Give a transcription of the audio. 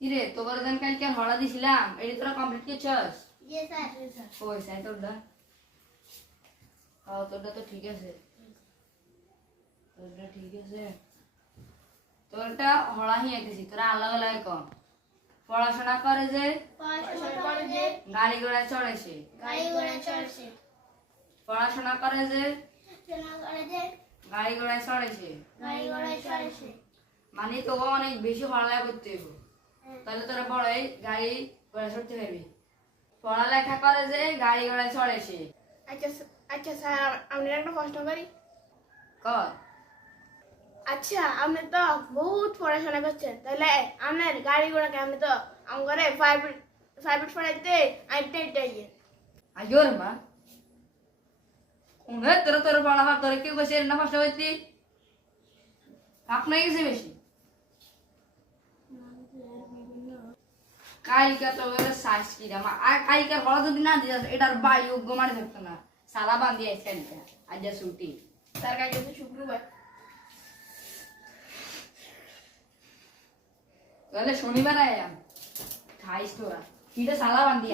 কিরে তোর যেন কালকে হড়া দিছিলাম এটি তোরা কমপ্লিট করছস? জি স্যার। ওই সাই তোরটা তোরটা তো ঠিক আছে, তোরটা ঠিক আছে। তোরটা হড়া হি আইতেছি, তোরা আলাদা আলাদা কম। পড়াশোনা করে যে পড়াশোনা করে যে গাড়ি ঘোড়ায় চড়ে সে, গাড়ি ঘোড়া চড়ছে। পড়াশোনা করে যে পড়াশোনা করে যে গাড়ি ঘোড়ায় চড়ে সে। গাড়ি ঘোড়া চড়ছে। মানে তোকে অনেক বেশি পড়ালেখা করতে হইব, তাহলে তোরা বড়ই গাড়ি ঘোড়া চড়তে পারবি। পড়ালেখা করে যে গাড়ি ঘোড়ায় চড়ে সে। আচ্ছা স্যার, আমি একটা প্রশ্ন করি। কর। আচ্ছা, আপনি তো বহুত পড়াশোনা করছেন, তাহলে আপনার গাড়ি ঘোড়া কেমন? তো আমার ঘরে প্রাইভেট পড়াইতে আইটাই আইয়ো রে মা, কোনে তোর তোর পড়াশোনা তোর কেউ কইছে না কষ্ট হইতি? আপনার গেছে বেশি। কালকা তোর সাইজ কি রামা আর কালকার হড়া যদি না দিস এটার বায়ু গোমারে থাকতো না। সালা বান্ধি আইছে কালকা, আজ ছুটি। তার কাছে তো শুক্রবার। তাহলে শনিবার আয়াম খাইস তোরা, কিটা সালা বান্ধি